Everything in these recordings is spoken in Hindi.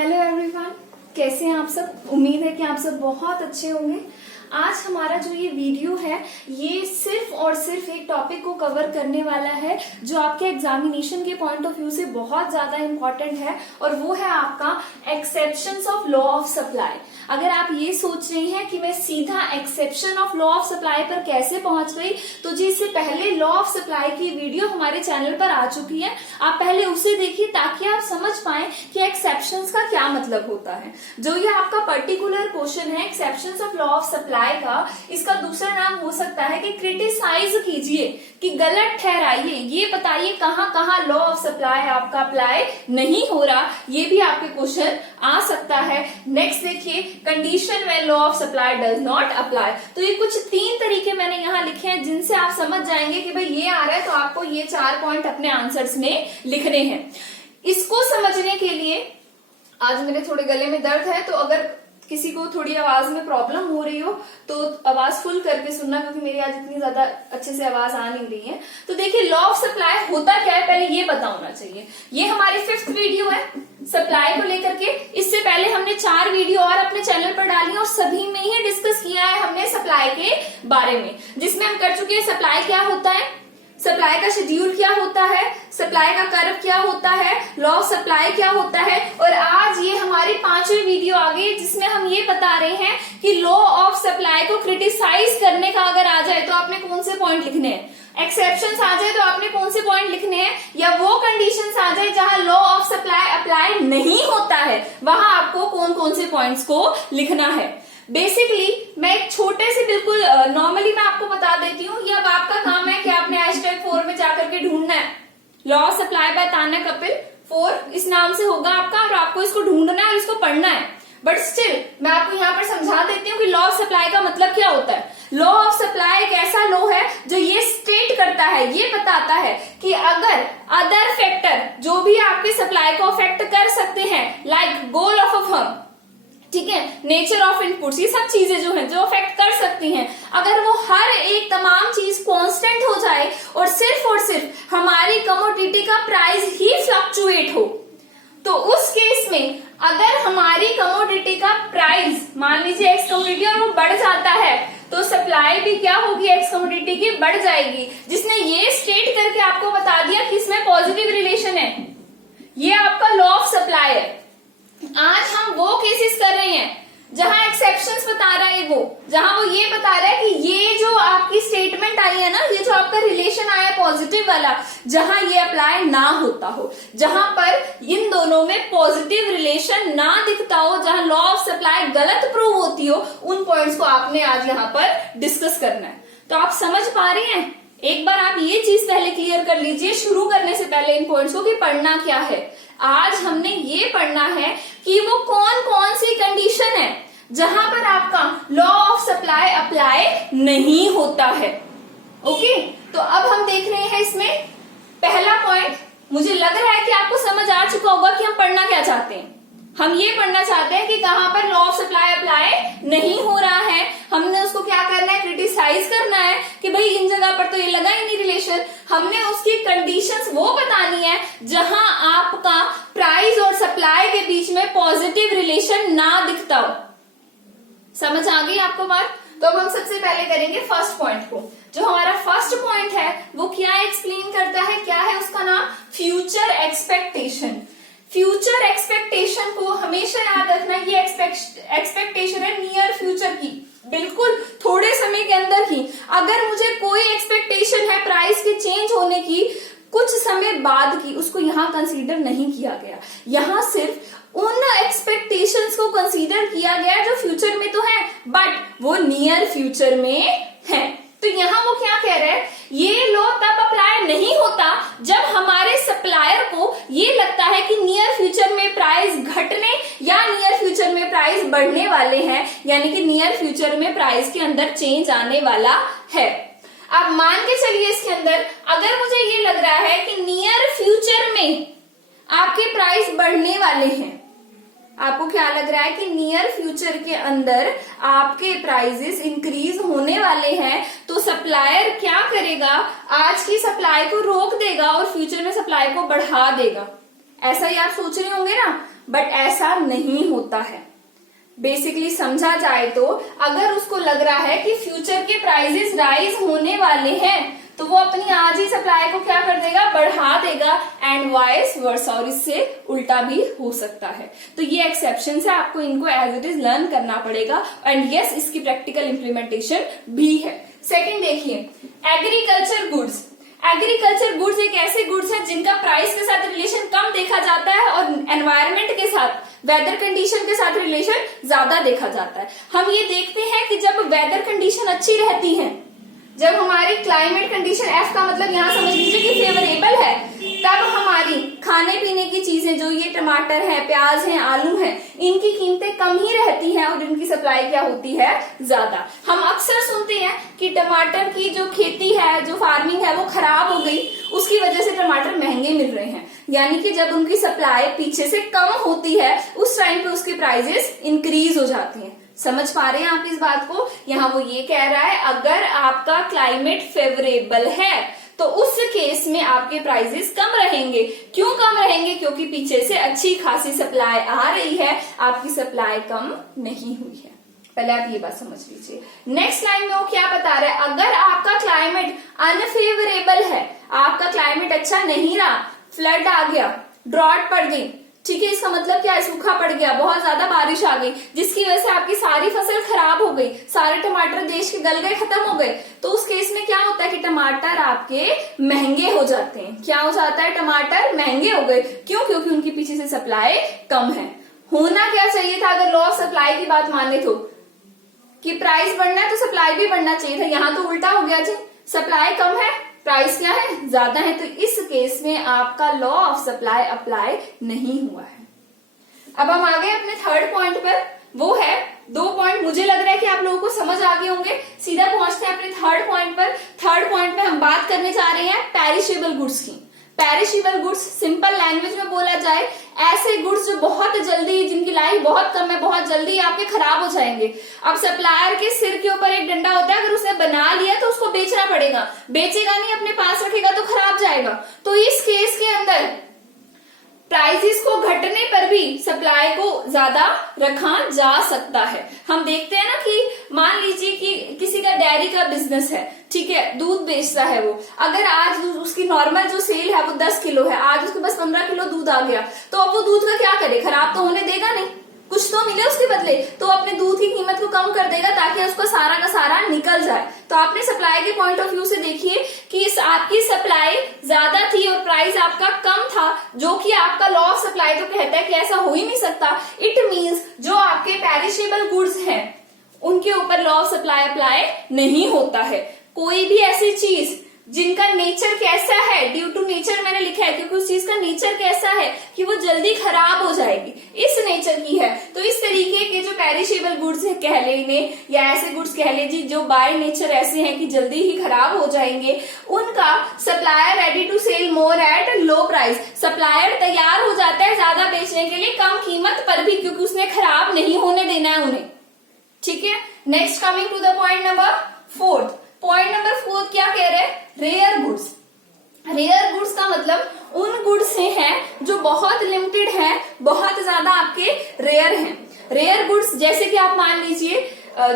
हेलो एवरीवन, कैसे हैं आप सब। उम्मीद है कि आप सब बहुत अच्छे होंगे। आज हमारा जो ये वीडियो है ये सिर्फ और सिर्फ एक टॉपिक को कवर करने वाला है जो आपके एग्जामिनेशन के पॉइंट ऑफ व्यू से बहुत ज्यादा इंपॉर्टेंट है, और वो है आपका exceptions of law of supply. अगर आप ये सोच रही हैं कि मैं सीधा exception of law of supply पर कैसे पहुंच गई, तो जी इससे पहले लॉ ऑफ सप्लाई की वीडियो हमारे चैनल पर आ चुकी है, आप पहले उसे देखिए ताकि आप समझ पाएं कि एक्सेप्शंस का क्या मतलब होता है। जो ये आपका पर्टिकुलर क्वेश्चन है exceptions of law of supply का, इसका दूसरा नाम हो सकता है कि क्रिटिसाइज कीजिए, कि गलत ठहराइए, ये बताइए कहाँ कहाँ लॉ ऑफ सप्लाई आपका अप्लाई नहीं हो रहा, ये भी आपके क्वेश्चन आ सकता है। नेक्स्ट देखिए, condition when law of supply does not apply. तो ये कुछ 3 तरीके मैंने यहाँ लिखे हैं जिनसे आप समझ जाएंगे कि भाई ये आ रहा है तो आपको ये 4 पॉइंट अपने आंसर्स में लिखने हैं। इसको समझने के लिए आज मेरे थोड़े गले में दर्द है, तो अगर किसी को थोड़ी आवाज में प्रॉब्लम हो रही हो तो आवाज फुल करके सुनना, क्योंकि मेरी आज इतनी ज्यादा अच्छे से आवाज आ नहीं रही है। तो देखिए, लॉ ऑफ सप्लाई होता क्या है पहले ये पता होना चाहिए। ये हमारी 5th वीडियो है सप्लाई को लेकर के। इससे पहले हमने 4 वीडियो और अपने चैनल पर डाली और सभी में ही डिस्कस किया है हमने सप्लाई के बारे में, जिसमें हम कर चुके हैं सप्लाई क्या होता है, सप्लाई का शेड्यूल क्या होता है, सप्लाई का कर्व क्या होता है, लॉ ऑफ सप्लाई क्या होता है। और आज ये हमारी 5वीं वीडियो आ गई जिसमें हम ये बता रहे हैं कि लॉ ऑफ सप्लाई को क्रिटिसाइज करने का अगर आ जाए तो आपने कौन से पॉइंट लिखने हैं, एक्सेप्शंस आ जाए तो आपने कौन से पॉइंट लिखने हैं, या वो कंडीशंस आ जाए जहां लॉ ऑफ सप्लाई अप्लाई नहीं होता है वहां आपको कौन कौन से पॉइंट्स को लिखना है। बेसिकली मैं एक छोटे से बिल्कुल नॉर्मली मैं आपको बता देती हूँ, ये अब आपका काम है कि आपने हैशटैग 4 में जाकर के ढूंढना है law of supply bye Tanya Kapil 4 इस नाम से होगा आपका, और आपको इसको ढूंढना है और इसको पढ़ना है। बट स्टिल मैं आपको यहाँ पर समझा देती हूँ कि लॉ ऑफ सप्लाई का मतलब क्या होता है। लॉ ऑफ सप्लाई एक ऐसा लॉ है जो ये स्टेट करता है, ये बताता है कि अगर अदर फैक्टर जो भी आपके सप्लाई को अफेक्ट कर सकते हैं, like goal of a firm, ठीक है, नेचर ऑफ इनपुट्स, ये सब चीजें जो हैं जो अफेक्ट कर सकती हैं, अगर वो हर एक तमाम चीज कांस्टेंट हो जाए और सिर्फ हमारी कमोडिटी का प्राइस ही फ्लक्चुएट हो, तो उस केस में अगर हमारी कमोडिटी का प्राइस मान लीजिए एक्स कमोडिटी और वो बढ़ जाता है तो सप्लाई भी क्या होगी, एक्स कमोडिटी की बढ़ जाएगी। जिसने ये स्टेट करके आपको बता दिया कि इसमें पॉजिटिव रिलेशन है, ये आपका लॉ ऑफ सप्लाई है। आज हम वो केसेस कर रहे हैं जहां एक्सेप्शंस बता रहा है, वो जहां वो ये बता रहा है कि ये जो आपकी स्टेटमेंट आई है ना, ये जो आपका रिलेशन आया है पॉजिटिव वाला, जहां ये अप्लाई ना होता हो, जहां पर इन दोनों में पॉजिटिव रिलेशन ना दिखता हो, जहां लॉ ऑफ सप्लाई गलत प्रूव होती हो, उन पॉइंट्स को आपने आज यहाँ पर डिस्कस करना है। तो आप समझ पा रहे हैं, एक बार आप ये चीज पहले क्लियर कर लीजिए शुरू करने से पहले इन पॉइंट्स को कि पढ़ना क्या है। आज हमने ये पढ़ना है कि वो कौन कौन सी कंडीशन है जहां पर आपका लॉ ऑफ सप्लाई अप्लाई नहीं होता है। ओके, तो अब हम देख रहे हैं इसमें पहला पॉइंट। मुझे लग रहा है कि आपको समझ आ चुका होगा कि हम पढ़ना क्या चाहते हैं। हम ये पढ़ना चाहते हैं कि कहां पर लॉ ऑफ सप्लाई अप्लाई नहीं हो रहा है, हमने उसको क्या करना है, क्रिटिसाइज करना है कि भाई इन जगह पर तो ये लगा ही नहीं रिलेशन। हमने उसकी कंडीशंस वो बतानी है जहां आपका प्राइस और सप्लाई के बीच में पॉजिटिव रिलेशन ना दिखता हो। समझ आ गई आपको बात। तो अब हम सबसे पहले करेंगे फर्स्ट पॉइंट को। जो हमारा फर्स्ट पॉइंट है वो क्या एक्सप्लेन करता है, क्या है उसका नाम, फ्यूचर एक्सपेक्टेशन। फ्यूचर एक्सपेक्टेशन को हमेशा याद रखना, ये एक्सपेक्टेशन है नियर फ्यूचर की, बिल्कुल थोड़े समय के अंदर ही। अगर मुझे कोई एक्सपेक्टेशन है प्राइस के चेंज होने की कुछ समय बाद की, उसको यहाँ कंसीडर नहीं किया गया। यहाँ सिर्फ उन एक्सपेक्टेशंस को कंसीडर किया गया जो फ्यूचर में तो है बट वो नियर फ्यूचर में है। तो यहाँ वो क्या कह रहे हैं, ये लॉ तब अप्लाई नहीं होता जब हमारे सप्लायर को ये लगता है कि नियर फ्यूचर में प्राइस घटने या नियर फ्यूचर में प्राइस बढ़ने वाले हैं, यानी कि नियर फ्यूचर में प्राइस के अंदर चेंज आने वाला है। अब मान के चलिए इसके अंदर अगर मुझे ये लग रहा है कि नियर फ्यूचर में आपके प्राइस बढ़ने वाले हैं, आपको क्या लग रहा है कि नियर फ्यूचर के अंदर आपके प्राइसेस इंक्रीज होने वाले हैं, तो सप्लायर क्या करेगा, आज की सप्लाई को रोक देगा और फ्यूचर में सप्लाई को बढ़ा देगा। ऐसा ही आप सोच रहे होंगे ना, बट ऐसा नहीं होता है। बेसिकली समझा जाए तो अगर उसको लग रहा है कि फ्यूचर के प्राइसेस राइज होने वाले हैं तो वो अपनी आज ही सप्लाई को क्या कर देगा, बढ़ा देगा, एंड वाइस वर्सा, और इससे उल्टा भी हो सकता है। तो ये एक्सेप्शन है, आपको इनको एज इट इज लर्न करना पड़ेगा, एंड यस इसकी प्रैक्टिकल इंप्लीमेंटेशन भी है। सेकंड देखिए, एग्रीकल्चर गुड्स। एग्रीकल्चर गुड्स एक ऐसे गुड्स हैं जिनका प्राइस के साथ रिलेशन कम देखा जाता है और एनवायरमेंट के साथ, वेदर कंडीशन के साथ रिलेशन ज्यादा देखा जाता है। हम ये देखते हैं कि जब वेदर कंडीशन अच्छी रहती है, जब हमारी क्लाइमेट कंडीशन, एफ का मतलब यहाँ समझ लीजिए कि फेवरेबल है, तब हमारी खाने पीने की चीजें जो ये टमाटर है, प्याज है, आलू है, इनकी कीमतें कम ही रहती हैं और इनकी सप्लाई क्या होती है, ज्यादा। हम अक्सर सुनते हैं कि टमाटर की जो खेती है, जो फार्मिंग है, वो खराब हो गई, उसकी वजह से टमाटर महंगे मिल रहे हैं। यानी कि जब उनकी सप्लाई पीछे से कम होती है उस टाइम पे उसके प्राइजेस इंक्रीज हो जाती हैं। समझ पा रहे हैं आप इस बात को? यहाँ वो ये कह रहा है अगर आपका क्लाइमेट फेवरेबल है तो उस केस में आपके प्राइसेस कम रहेंगे। क्यों कम रहेंगे? क्योंकि पीछे से अच्छी खासी सप्लाई आ रही है, आपकी सप्लाई कम नहीं हुई है। पहले आप ये बात समझ लीजिए। नेक्स्ट लाइन में वो क्या बता रहा है, अगर आपका क्लाइमेट अनफेवरेबल है, आपका क्लाइमेट अच्छा नहीं रहा, फ्लड आ गया, ड्रॉट पड़ गई, ठीक है, इसका मतलब क्या है, सूखा पड़ गया, बहुत ज्यादा बारिश आ गई, जिसकी वजह से आपकी सारी फसल खराब हो गई, सारे टमाटर देश के गल गए, खत्म हो गए, तो उस केस में क्या होता है कि टमाटर आपके महंगे हो जाते हैं। क्या हो जाता है? टमाटर महंगे हो गए। क्यों? क्योंकि उनकी पीछे से सप्लाई कम है। होना क्या चाहिए था अगर लॉ ऑफ सप्लाई की बात माने तो, कि प्राइस बढ़ना है तो सप्लाई भी बढ़ना चाहिए था। यहाँ तो उल्टा हो गया जी, सप्लाई कम है, प्राइस क्या है, ज्यादा है, तो इस केस में आपका लॉ ऑफ सप्लाई अप्लाई नहीं हुआ है। अब हम आ गए अपने थर्ड पॉइंट पर, वो है 2 पॉइंट, मुझे लग रहा है कि आप लोगों को समझ आ गए होंगे। सीधा पहुंचते हैं अपने थर्ड पॉइंट पर। थर्ड पॉइंट पे हम बात करने जा रहे हैं पेरिशेबल गुड्स की। पेरिशेबल गुड्स सिंपल लैंग्वेज में बोला जाए, ऐसे गुड्स जो बहुत जल्दी, जिनकी लाइफ बहुत कम है, बहुत जल्दी आपके खराब हो जाएंगे। अब सप्लायर के सिर के ऊपर एक डंडा होता है, अगर उसने बना लिया तो उसको बेचना पड़ेगा, बेचेगा नहीं, अपने पास रखेगा तो खराब जाएगा। तो इस केस के अंदर प्राइसेस को घटने पर भी सप्लाई को ज्यादा रखा जा सकता है। हम देखते हैं ना कि मान लीजिए कि किसी का डेयरी का बिजनेस है, ठीक है, दूध बेचता है वो, अगर आज उसकी नॉर्मल जो सेल है वो 10 किलो है, आज उसके पास 15 किलो दूध आ गया, तो अब वो दूध का क्या करे, खराब तो होने देगा नहीं, कुछ तो मिले उसके बदले, तो अपने दूध की कीमत को कम कर देगा ताकि उसका सारा का सारा निकल जाए। तो आपने सप्लाई के पॉइंट ऑफ व्यू से देखिए कि आपकी सप्लाई ज्यादा थी और प्राइस आपका कम था, जो कि आपका लॉ ऑफ सप्लाई तो कहता है कि ऐसा हो ही नहीं सकता। इट मींस जो आपके पेरिशेबल गुड्स हैं उनके ऊपर लॉ ऑफ सप्लाई अप्लाई नहीं होता है। कोई भी ऐसी चीज जिनका नेचर कैसा है, ड्यू टू नेचर मैंने लिखा है क्योंकि उस चीज का नेचर कैसा है कि वो जल्दी खराब हो जाएगी, इस नेचर की है। तो इस तरीके के जो पेरिशेबल गुड्स है कह ले इन्हें, या ऐसे गुड्स कह ले जी जो बाय नेचर ऐसे हैं कि जल्दी ही खराब हो जाएंगे, उनका supplier ready to sell more at low price, supplier तैयार हो जाता है ज्यादा बेचने के लिए कम कीमत पर भी, क्योंकि उसने खराब नहीं होने देना है उन्हें। ठीक है, next coming to the point number 4। Point number 4 क्या कह रहे हैं? Rare goods. रेयर गुड्स का मतलब उन गुड्स से है जो बहुत लिमिटेड है, बहुत ज्यादा आपके रेयर हैं। रेयर गुड्स जैसे कि आप मान लीजिए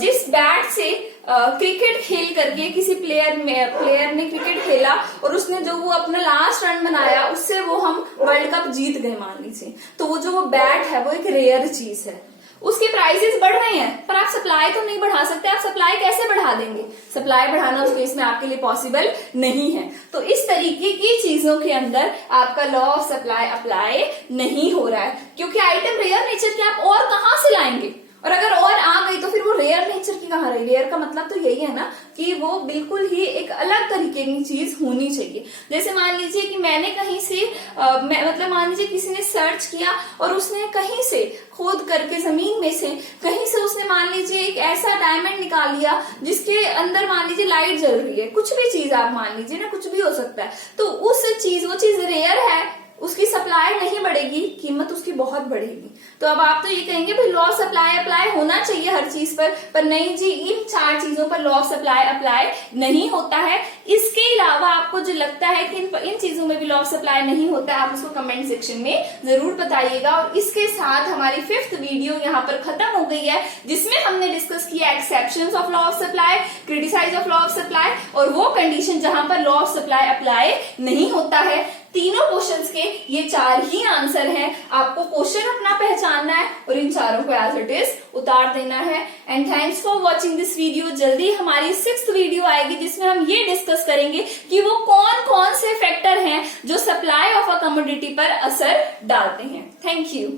जिस बैट से क्रिकेट खेल करके किसी प्लेयर ने क्रिकेट खेला और उसने जो वो अपना लास्ट रन बनाया, उससे वो हम वर्ल्ड कप जीत गए मान लीजिए, तो वो जो वो बैट है वो एक रेयर चीज है, उसके प्राइसेस बढ़ रहे हैं पर आप सप्लाई तो नहीं बढ़ा सकते। आप सप्लाई कैसे बढ़ा देंगे? सप्लाई बढ़ाना उस केस में आपके लिए पॉसिबल नहीं है। तो इस तरीके की चीजों के अंदर आपका लॉ ऑफ सप्लाई अप्लाई नहीं हो रहा है, क्योंकि आइटम रेयर नेचर के आप और कहां से लाएंगे, और अगर और आ गई तो फिर वो रेयर नेचर की कहाँ रही। रेयर का मतलब तो यही है ना कि वो बिल्कुल ही एक अलग तरीके की चीज होनी चाहिए। जैसे मान लीजिए कि मैंने कहीं से मतलब मान लीजिए किसी ने सर्च किया और उसने कहीं से खोद करके जमीन में से कहीं से उसने मान लीजिए एक ऐसा डायमंड निकाल लिया जिसके अंदर मान लीजिए लाइट जल रही है, कुछ भी चीज आप मान लीजिए ना, कुछ भी हो सकता है। तो उस चीज, वो चीज रेयर है उसकी सप्लाई नहीं बढ़ेगी, कीमत उसकी बहुत बढ़ेगी। तो अब आप तो ये कहेंगे भाई लॉ ऑफ सप्लाई अप्लाई होना चाहिए हर चीज पर नहीं जी, इन 4 चीजों पर लॉ ऑफ सप्लाई अप्लाई नहीं होता है। इसके अलावा आपको जो लगता है कि इन चीजों में भी लॉ ऑफ सप्लाई नहीं होता है, आप उसको कमेंट सेक्शन में जरूर बताइएगा। और इसके साथ हमारी 5th वीडियो यहाँ पर खत्म हो गई है, जिसमें हमने डिस्कस किया exceptions of law of supply, criticise of law of supply और वो कंडीशन जहां पर लॉ ऑफ सप्लाई अप्लाई नहीं होता है। तीनों क्वेश्चंस के ये 4 ही आंसर हैं। आपको क्वेश्चन अपना पहचानना है और इन चारों को एज इट इज उतार देना है। And thanks for watching this video. जल्दी हमारी 6th वीडियो आएगी, जिसमें हम ये डिस्कस करेंगे कि वो कौन कौन से फैक्टर हैं जो सप्लाई ऑफ अ कमोडिटी पर असर डालते हैं। Thank you.